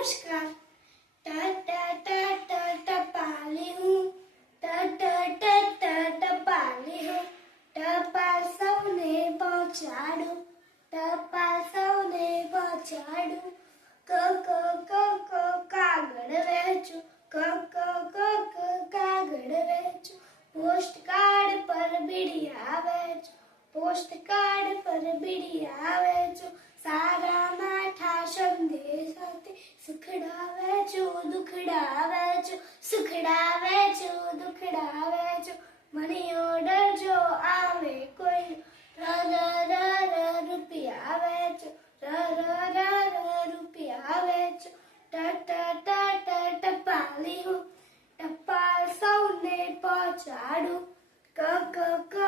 નમસ્કાર. ટ ટ ટ ટ ટપાલી હું. ટ ટ ટ ટ ટપાલી હું. ટપાલ સૌને પહોંચાડું. ટપાલ સૌને પહોંચાડું. ક ક ક ક કાગળ વહેંચું. ક ક ક ક કાગળ વહેંચું. પોસ્ટ કાર્ડ પર બીડિયા વહેંચું. પોસ્ટ કાર્ડ પર બીડિયા સુખડાવે છું સુખડાવે છું દુખડાવે છું મને ઓર્ડર જો આવે કોઈ. ર ર ર રૂપિયા આવે છું ર ર ર રૂપિયા આવે છું ટ ટ ટ ટ ટપાલી હું. ટપાલ સૌને પહોંચાડું. ક ક ક